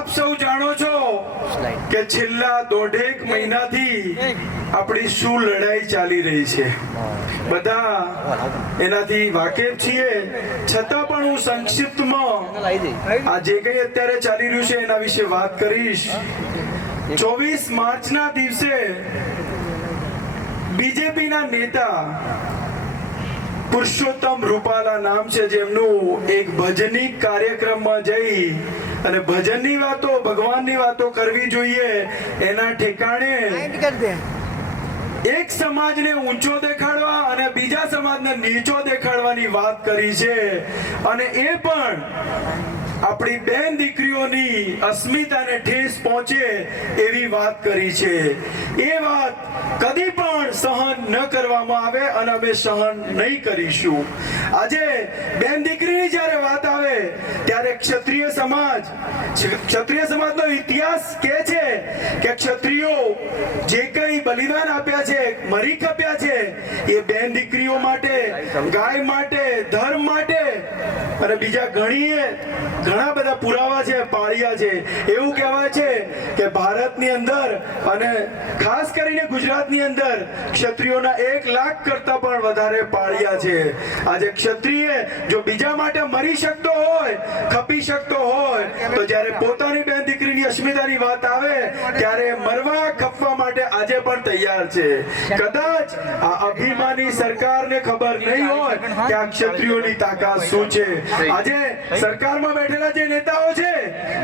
આપ સૌ જાણો છો કે છેલ્લા દોઢેક મહિનાથી આપણી શું લડાઈ ચાલી રહી છે, બધા એનાથી વાકેફ છીએ, છતાં પણ હું સંક્ષિપ્તમાં આ જે કંઈ અત્યારે ચાલી રહ્યું છે એના વિશે વાત કરીશ। 24 માર્ચના દિવસે બીજેપીના નેતા પુરુષોત્તમ રૂપાલા નામ છે, જેમનું એક ભજનિક કાર્યક્રમમાં જઈ અને ભજનની વાતો, ભગવાનની વાતો કરવી જોઈએ એના ઠેકાણે એક સમાજને ઊંચો દેખાડવા અને બીજા સમાજને નીચો દેખાડવાની વાત કરી છે, અને એ પણ આપણી બેન દીકરીઓની અસ્મિતાને ઠેસ પહોંચે એવી વાત કરી છે। એ વાત કદી પણ સહન ન કરવામાં આવે અને અમે સહન નહીં કરીશું। આજે બેન દીકરીની જ્યારે વાત આવે ત્યારે ક્ષત્રિય સમાજનો ઇતિહાસ કહે છે કે ક્ષત્રિયો જે કંઈ બલિદાન આપ્યા છે, મરી ખપ્યા છે, એ બેન દીકરીઓ માટે, ગાય માટે, ધર્મ માટે અને બીજા ઘણા બધા પુરાવા છે, પાળિયા છે। એવું કહેવાય છે કે ભારતની અંદર અને ખાસ કરીને ગુજરાતની અંદર ક્ષત્રિયોના 1 લાખ કરતા પણ વધારે પાળિયા છે। આજે ક્ષત્રિય જો બીજા માટે મરી શકતો હોય, ખપી શકતો હોય, તો જ્યારે પોતાની બેન દીકરીની અસ્મિતાની વાત આવે ત્યારે મરવા ખપવા માટે આજે પણ તૈયાર છે। કદાચ આ અભિમાની સરકારને ખબર નહીં હોય કે આ ક્ષત્રિયોની તાકાત શું છે। આજે સરકારમાં બેઠેલા જે નેતાઓ છે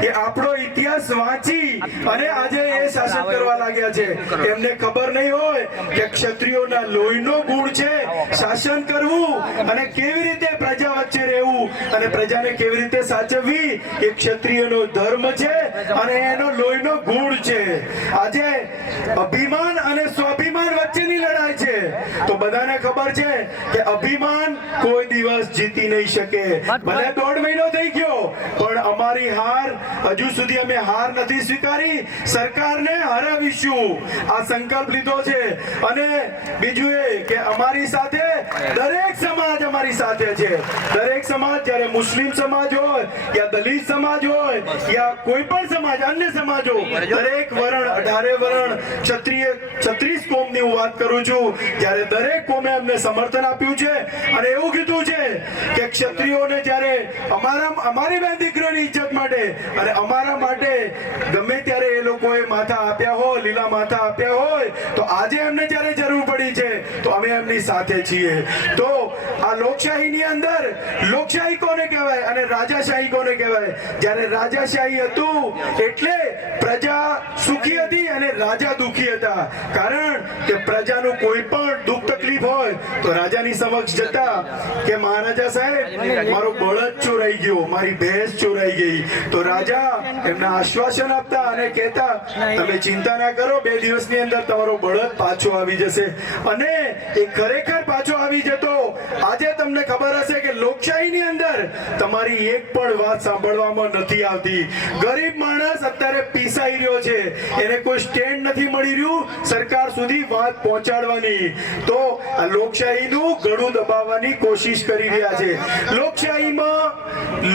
એ આપણો ઇતિહાસ વાંચી અને આજે એ શાસન કરવા લાગ્યા છે। એમને ખબર નહીં હોય કે ક્ષત્રિયોના લોહીનો ગુણ છે શાસન કરવું અને કેવી રીતે પ્રજા વચ્ચે રહેવું અને પ્રજાને કેવી રીતે સાચવવી, એ ક્ષત્રિયનો ધર્મ છે અને એનો લોહીનો ગુણ છે। આજે અભિમાન અને સ્વાભિમાન વચ્ચેની લડાઈ છે, તો બધાને ખબર છે કે અભિમાન કોઈ દિવસ જીતી નહીં શકે। ભલે 1.5 મહિનો થઈ ગયો પણ અમારી હાર હજુ સુધી અમે હાર નથી સ્વીકારી, સરકારને હરાવીશું આ સંકલ્પ લીધો છે। અને બીજું એ કે અમારી સાથે દરેક સમાજ અમારી સાથે છે। દરેક સમાજ, જ્યારે મુસ્લિમ સમાજ હોય યા દલિત સમાજ હોય યા કોઈ પણ સમાજ, અન્ય સમાજો, દરેક વર્ણ, 18 વર્ણ, ક્ષત્રિય 36 કોમની હું વાત કરું છું, જ્યારે દરેક કોમે અમને સમર્થન આપ્યું છે અને એવું કીધું છે કે ક્ષત્રિયોને જ્યારે અમારી બેન દીકરીઓની ઇજ્જત માટે અને અમારા માટે ગમે ત્યારે એ લોકોએ માથા આપ્યા હોય, લીલા માથા આપ્યા હોય, તો આજે એમને જ્યારે જરૂર પડી છે તો અમે એમની સાથે છીએ। તો આ લોકશાહીની અંદર લોકશાહી કોને કહેવાય અને રાજાશાહી કોને કહેવાય? જ્યારે રાજાશાહી હતું એટલે પ્રજા સુખી હતી અને રાજા દુખી હતા, કારણ કે પ્રજાનું કોઈ પણ દુઃખ તકલીફ હોય તો રાજાની સમક્ષ જતા કે મહારાજા સાહેબ, મારો બળદ ચોરાઈ ગયો, મારી ભેંસ ચોરાઈ ગઈ, તો રાજા એમના આશ્વાસન આપતા અને કહેતા તમે ચિંતા ના કરો, 2 દિવસની અંદર તમારો બળદ પાછો આવી જશે, અને એ ખરેખર પાછો આવી જતો। આજે તમને ખબર હશે કે લોકશાહીની અંદર તમારી એક પણ વાત સાંભળવામાં નથી આવતી। ગરીબ માણસ અત્યારે પીસાઈ રહ્યો છે, એને કોઈ સ્ટેન્ડ નથી મળી રહ્યું સરકાર સુધી વાત પહોંચાડવાની, તો આ લોકશાહીનું ગળું દબાવવાની કોશિશ કરી રહ્યા છે। લોકશાહીમાં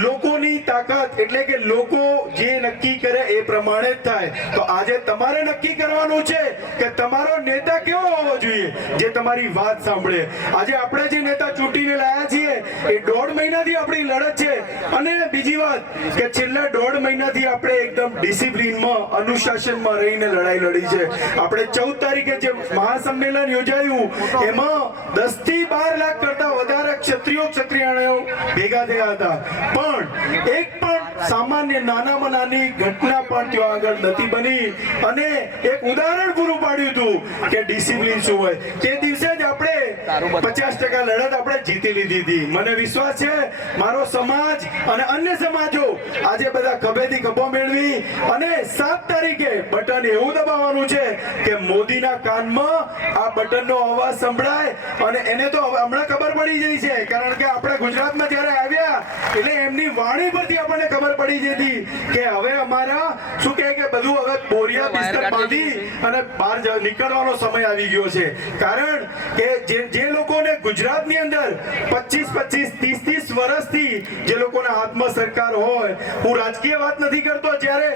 લોકોની તાકાત એટલે કે લોકો જે નક્કી કરે એ પ્રમાણે જ થાય। તો આજે તમારે નક્કી કરવાનું છે કે તમારો નેતા કેવો હોવો જોઈએ જે તમારી વાત સાંભળે। આજે આપણે જે નેતા ચૂંટીને લાયા છીએ એ 1.5 મહિનાથી આપણી લડત છે, અને બીજી વાત કે છેલ્લા 1.5 મહિનાથી આપણે એકદમ ડિસિપ્લિનમાં, અનુશાસનમાં રહીને લડાઈ લડી છે। આપણે 14 તારીખે જે મહાસંમેલન યોજાયું એમાં 10 થી 12 લાખ કરતા વધારે ક્ષત્રિયાણીઓ ભેગા થયા હતા, પણ એક પણ સામાન્ય નાનામાં નાની ઘટના પણ ત્યાં આગળ નથી બની, અને એક ઉદાહરણ પૂરું પાડ્યું હતું કે ડિસિપ્લિન શું હોય। તે દિવસે જ આપણે 50% લડત આપણે જીતી લીધી હતી। મને વિશ્વાસ છે મારો સમાજ અને અન્ય સમાજો આજે બધા ખભેથી ખભો મેળવી અને 7 તારીખે બટન એવું દબાવવાનું છે કે મોદીના કાનમાં આ બટનનો અવાજ સંભળાય, અને એને તો હમણાં ખબર પડી ગઈ છે, કારણ કે આપણે ગુજરાતમાં જ્યારે આવ્યા એટલે એમની વાણી પરથી આપણને ખબર પડી જતી કે હવે અમારા શું કહે કે બધું હવે બોરિયા જગ્યા બિસ્તર બાંધી અને બહાર નીકળવાનો સમય આવી ગયો છે. કારણ કે જે લોકોને ગુજરાતની અંદર 25-25, 30-30 વર્ષથી જે લોકોના હાથમાં સરકાર હોય, હું રાજકીય વાત નથી કરતો, જ્યારે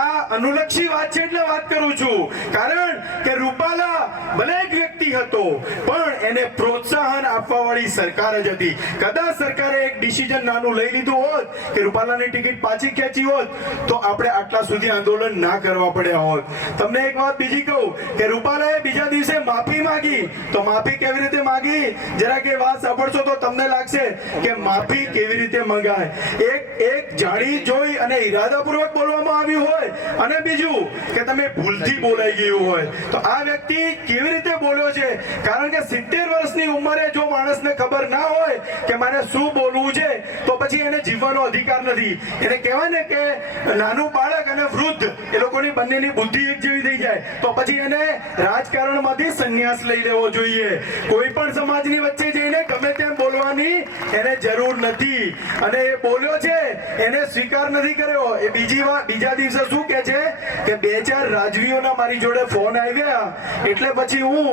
આ અનુલક્ષી વાત છે એટલે વાત કરું છું. કારણ કે રૂપાલા ભલે એક વ્યક્તિ હતો, પણ એને પ્રોત્સાહન આપવા વાળી સરકાર જ હતી. કદાચ સરકારે એક ડિસિઝન નાનું લઈ લીધું હોત કે રૂપાલાની ટિકિટ પાછી ખેંચી હોત, તો આપણે આટલા સુધી આંદોલન ના કરવા પડ્યા હોત. તમને એક વાત બીજી કહું કે રૂપાલાએ બીજા દિવસે માફી માંગી, તો માફી કેવી રીતે માંગી, જરા કે વાત સાંભળશો તો તમને લાગશે કે માફી કેવી રીતે મંગાય. એક જાણી જોઈ અને ઈરાદાપૂર્વક બોલવામાં આવ્યું હોય, અને બીજું કે તમે ભૂલથી બોલાઈ ગયું હોય. તો આ વ્યક્તિ કેવી રીતે બોલ્યો છે? કારણ કે 70 વર્ષની ઉંમરે જો માણસને ખબર ના હોય કે મારે શું બોલવું છે, તો પછી એને જીવવાનો અધિકાર નથી. એને કહેવાય ને કે નાનું બાળક અને વૃદ્ધ, એ લોકોની બંનેની બુદ્ધિ એક જેવી થઈ જાય, તો પછી એને રાજકારણમાંથી સંન્યાસ લઈ લેવો જોઈએ. કોઈ પણ સમાજની વચ્ચે જઈને ગમે તેમ બોલવાની એને જરૂર નથી. અને એ બોલ્યો છે, એને સ્વીકાર નથી કર્યો. એ બીજા દિવસે શું કહે છે કે 2-4 રાજવીઓના મારી જોડે ફોન આવ્યા, એટલે પછી હું,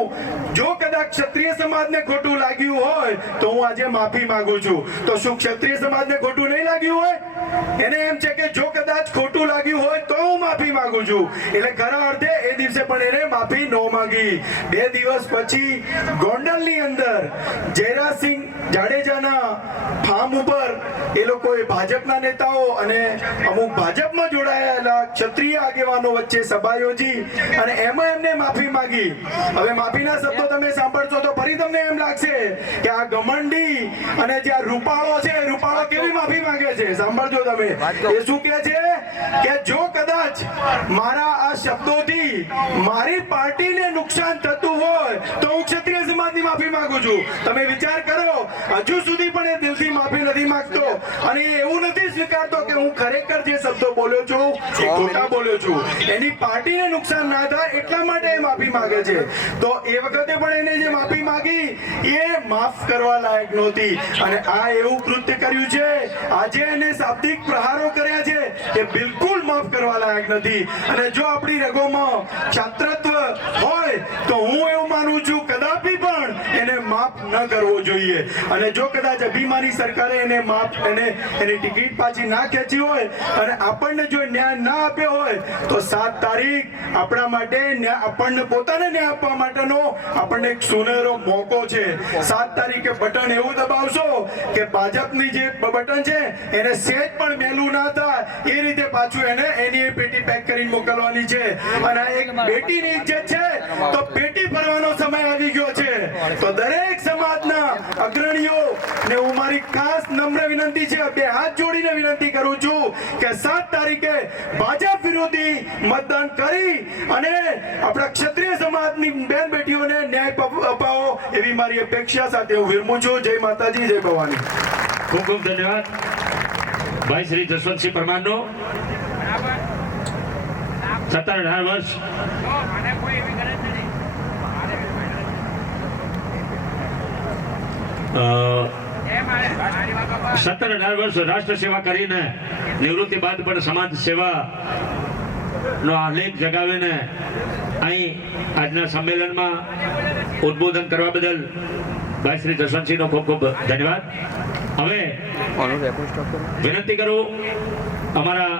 જો કદાચ ક્ષત્રિય સમાજને ખોટું લાગ્યું હોય તો હું આજે માફી માંગુ છું. તો શું ક્ષત્રિય સમાજને ખોટું નહીં લાગ્યું હોય? એને એમ છે કે જો કદાચ ખોટું લાગ્યું હોય તો હું માફી માંગુ છું. એટલે ખરા અર્થે એ દિવસે પણ એને માફી ન માંગી. 2 દિવસ પછી ગોંડલની અંદર જયરાજસિંહ જાડેજાના ફાર્મ ઉપર એ લોકોએ ભાજપના નેતાઓ અને અમુક ભાજપમાં જોડાયેલા ક્ષત્રિય આગેવાનો વચ્ચે સભા યોજી અને એમાં એમને માફી માંગી. હવે માફીના શબ્દો તમે સાંભળશો તો ફરી તમને એમ લાગશે કે આ ગમંડી અને જે આ રૂપાળો છે, રૂપાળો કેવી માફી માંગે છે. સાંભળજો તમે, એ શું કહે છે કે જો કદાચ મારા આ શબ્દોથી મારી પાર્ટીને નુકસાન થતું હોય તો હું ક્ષત્રિય સમાજની માફી માંગુ છું. તમે વિચાર કરો, હજુ સુધી પણ એ દિલથી માફી નથી માંગતો અને એવું નથી સ્વીકારતો કે હું ખરેખર જે શબ્દો બોલ્યો છું એ ખોટા બોલ્યો છું. એની પાર્ટીને નુકસાન ના થાય એટલા માટે એ માફી માંગે છે. તો એ વખતે પણ એને જે માફી માંગી એ માફ કરવા લાયક નહોતી, અને આ એવું કૃત્ય કર્યું છે, આજે એને શાબ્દિક પ્રહારો કર્યા છે, એ બિલકુલ માફ કરવા લાયક નથી. અને જો આપણી રગોમાં છાત્રત્વ હોય તો હું એવું માનું છું કદાપી પણ એને માફ ન કરવો જોઈએ. અને જો કદાચ અભિમાની સરકારે એની ટિકિટ પાછી ના ખેંચી હોય અને આપણને જો ન્યાય ના આપ્યો હોય, તો 7 તારીખ આપણા માટે આપણને પોતાને ન્યાય આપવા માટેનો આપણને એક સુનહેરો મોકો છે. 7 તારીખે બટન એવું દબાવશો કે ભાજપની જે બટન છે એને સેજ પણ મેલું ના થાય, એ રીતે પાછું એને એની પેટી પેક કરીને મોકલવાની છે. અને એક બેટીની ઇજ્જત છે, તો પેટી ભરવાનો સમય આવી ગયો છે. તો દરેક સમાજના અગ્રણીઓ ને હું મારી ખાસ નમ્ર વિનંતી છે, 2 હાથ જોડીને વિનંતી કરું છું કે 7 તારીખે ભાજપ વિરોધી મતદાન કરી અને આપણા ક્ષત્રિય સમાજની બેન બેટીઓને ન્યાય અપાવો, એવી મારી અપેક્ષા સાથે હું વિરમું છું. જય માતાજી, જય ભવાની. ખૂબ ખૂબ ધન્યવાદ ભાઈ શ્રી જસવંતસિંહ પરમારનો. 17-18 વર્ષ રાષ્ટ્ર સેવા કરીને નિવૃત્તિ બાદ પણ સમાજ સેવા નો આલેખ જગાવીને અહીં આજના સંમેલનમાં ઉદ્બોધન કરવા બદલ ભાઈ શ્રી જસવંતસિંહનો ખૂબ ખૂબ ધન્યવાદ. હવે વિનંતી કરું અમારા